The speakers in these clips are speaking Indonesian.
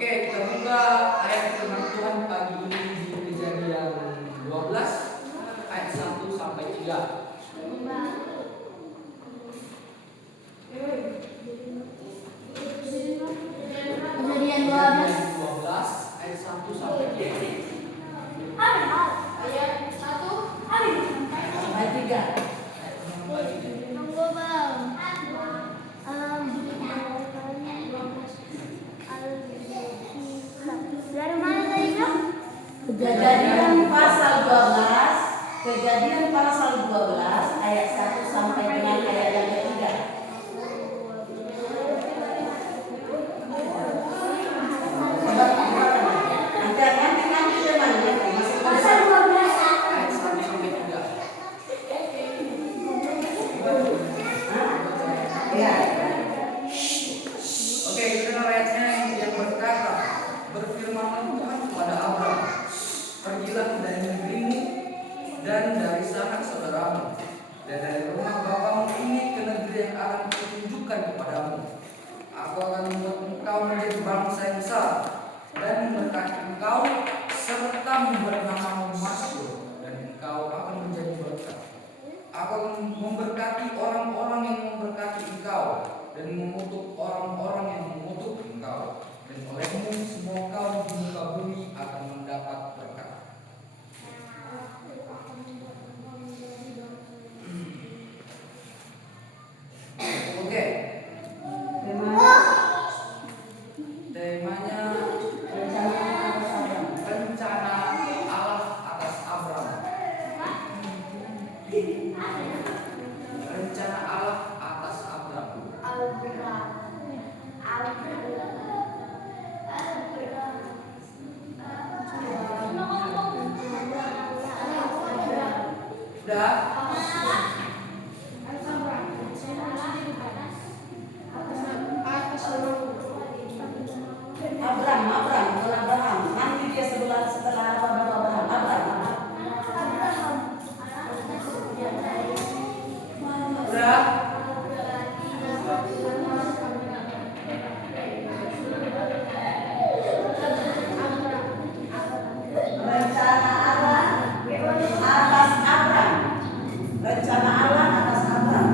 Oke, kita buka ayat firman Tuhan pagi ini di Kejadian 12 ayat 1 sampai 3. Kejadian 12 ayat 1 sampai 3. ayat 1 sampai 3. Dari mana tadi, Kak? Kejadian pasal 12 ayat 1 sampai dengan ayat yang ketiga. Nanti temannya Pasal 12 Ayat 1 sampai 3. Ya. Oke, kita dengar ayatnya yang berkata, berfirmanlah Tuhan kepada Abraham, pergilah dari negerimu dan dari sanak saudaramu dan dari rumah bapamu ini ke negeri yang akan kutunjukkan kepadamu. Aku akan membuat engkau menjadi bangsa yang besar dan memberkati engkau serta membuat namamu masyhur dan engkau akan menjadi berkat. Aku akan memberkati orang-orang yang memberkati engkau dan mengutuk orang-orang yang mengutuk engkau, dan olehmu semua kaum di muka bumi akan mendapat berkat. Oke, temanya rencana Allah atas Abraham. Rencana Allah atas Abraham. Udah? Abraham. Nanti dia setelah Abraham. Udah? Rencana Allah atas Abraham.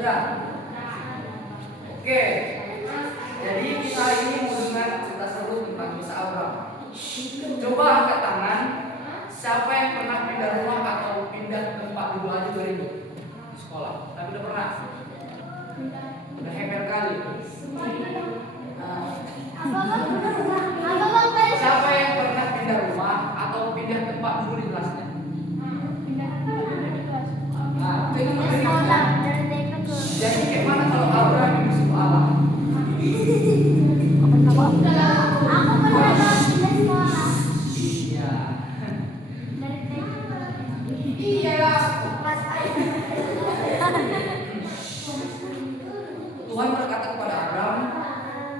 Udah? Oke. Jadi kita ini mau dengar cerita seru tentang kisah Abraham. Coba angkat tangan. Siapa yang pernah pindah rumah atau pindah tempat dulu aja 2000 di sekolah? Tapi udah pernah? Udah hebat kali. Siapa yang pernah pindah rumah atau pindah tempat dulu di kelasnya? Nah, itu benar. Jadi kayak mana kalau Abraham yang disuruh Allah? Iya. Tuhan berkata kepada Abraham,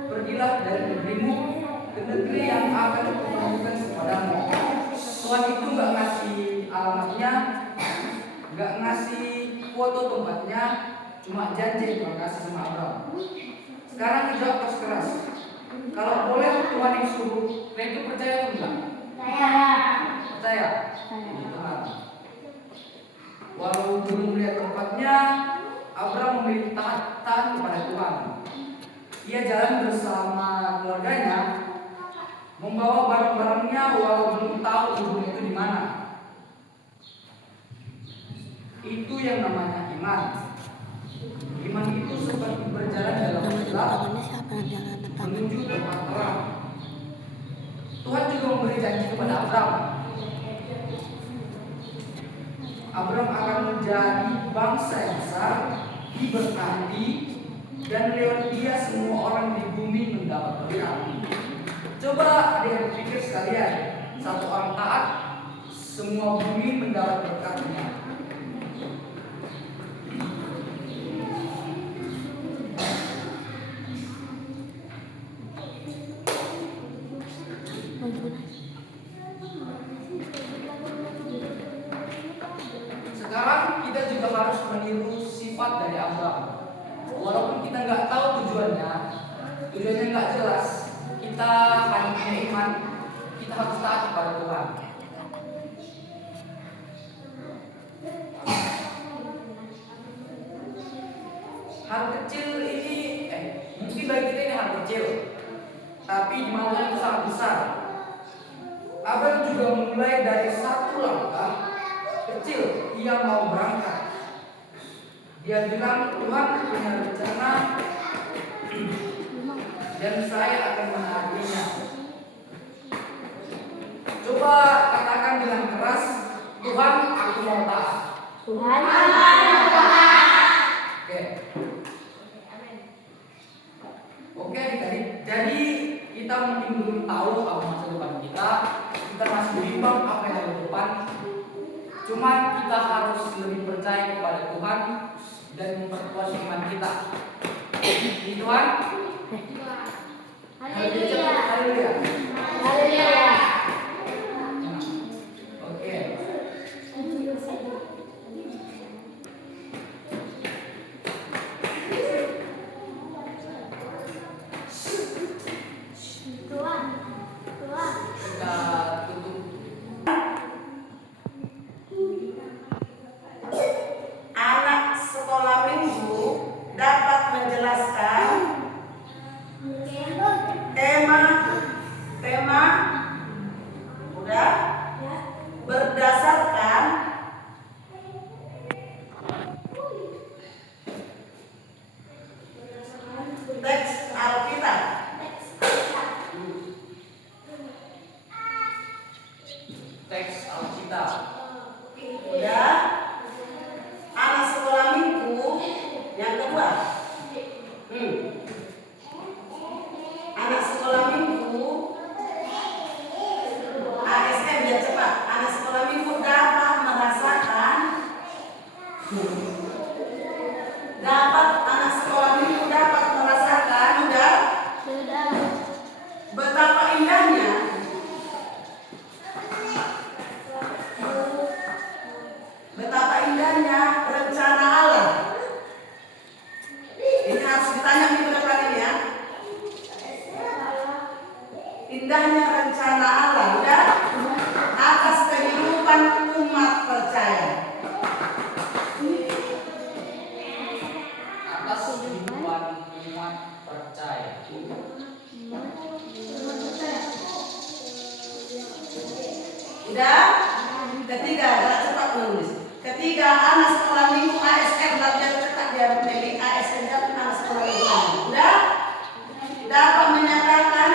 pergilah dari negerimu ke negeri yang akan kutunjukkan kepadamu. Tuhan itu nggak ngasih alamatnya, nggak ngasih foto tempatnya, cuma janji Tuhan kasih sama Abraham. Sekarang dijawab keras. Kalau boleh Tuhan yang suruh, kalian itu percaya atau enggak? Percaya. Tuhan. Walau belum melihat tempatnya, Abraham memiliki taat kepada Tuhan. Ia jalan bersama keluarganya, membawa barang-barangnya walau belum tahu ujung itu di mana. Itu yang namanya iman. Iman itu seperti berjalan dalam gelap menuju tempat terang. Tuhan juga memberi janji kepada Abraham. Abraham akan menjadi bangsa yang besar, diberkati, dan lewat dia semua orang di bumi mendapat berkat. Coba adik-adik pikir sekalian, satu orang taat, semua bumi mendapat berkatnya. tujuannya nggak jelas. Kita hanya punya iman, kita harus taat kepada Tuhan. Hal kecil ini, mungkin bagi kita ini hal kecil, tapi di mata itu sangat besar. Abel juga mulai dari satu langkah kecil, ia mau berangkat. Dia bilang, Tuhan punya rencana dan saya akan menaatinya. Coba katakan dengan keras, Tuhan, aku mau taat. Tuhan. Oke adik-adik, jadi kita mungkin belum tahu apa masa depan kita masih bimbang apa yang ada di depan. Cuma kita harus lebih percaya kepada Tuhan dan memperkuat iman kita. Di Tuhan. Haleluya. Haleluya. Haleluya. Oke. Tuhan. Tuhan. Kita tutup. Anak sekolah minggu dapat menjelaskan tema udah berdasarkan teks Alkitab. Teks Alkitab. Udah. Anak sekolah minggu yang kedua. Anak sekolah minggu ASN biar cepat. Anak sekolah minggu dapat merasakan udah Sudah. betapa indahnya rencana Allah. Ini harus ditanya minggu depan ini ya. Indahnya rencana Allah udah atas kehidupan umat percaya. Atas kehidupan umat percaya. Udah? Ketiga, gerak cepat menulis. Ketiga, anak sekolah minggu ASN belajar cepat dia memilih ASN dan anak sekolah minggu. Udah? Dapat menyatakan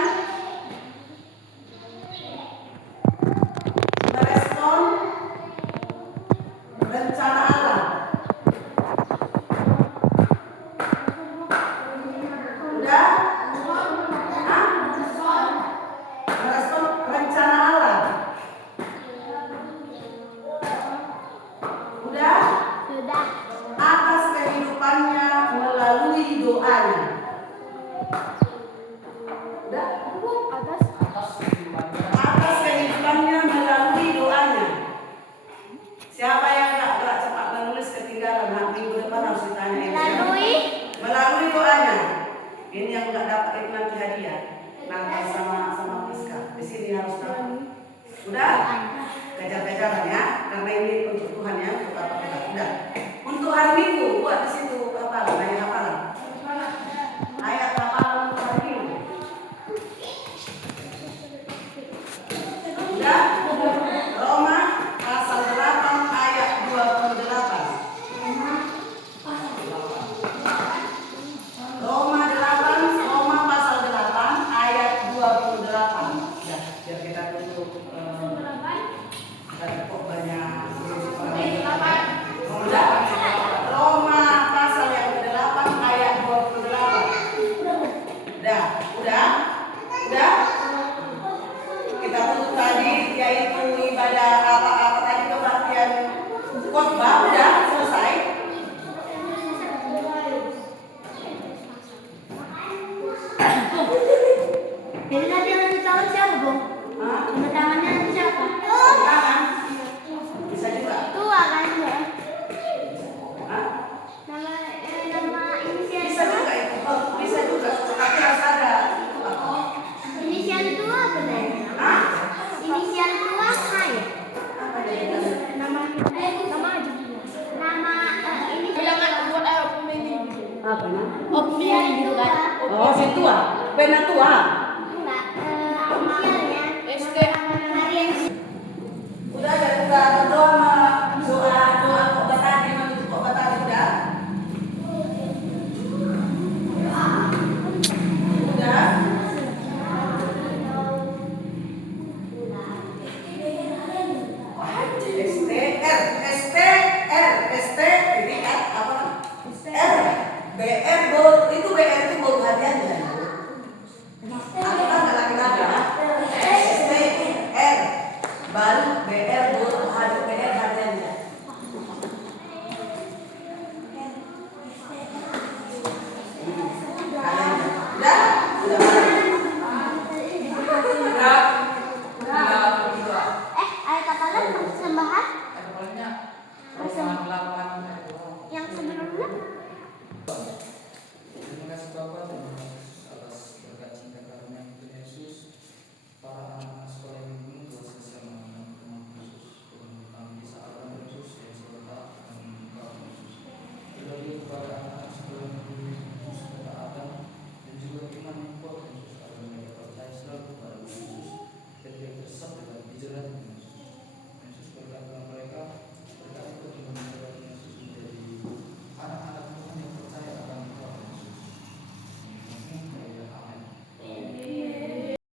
merespon rencana Allah. Udah? Hah? Merespon rencana Allah. Udah? Sudah. Atas kehidupannya melalui doanya. Udah? Atas kehidupannya. Atas kehidupannya melalui doanya. Siapa yang nggak gerak cepat menulis ketinggalan? Minggu depan harus ditanya ini. Melalui doanya. Ini yang nggak dapat itu nanti hadiah. Natal sama Pasca. Di sini harus dapat. Udah? Kejar-kejaran ya, karena ini untuk Tuhan ya, untuk apa kita. Udah. Untuk hari Minggu buat di situ hafalan, ayat hafalan. Ayat hafalan untuk hari Minggu. Udah? Roma pasal 8 ayat 28. Roma pasal 8 ayat 28. Ya, biar kita tutup dan kok banyak. Udah? Roma Inisial itu kan. Oh, si tua. Pena tua. Enggak. Inisialnya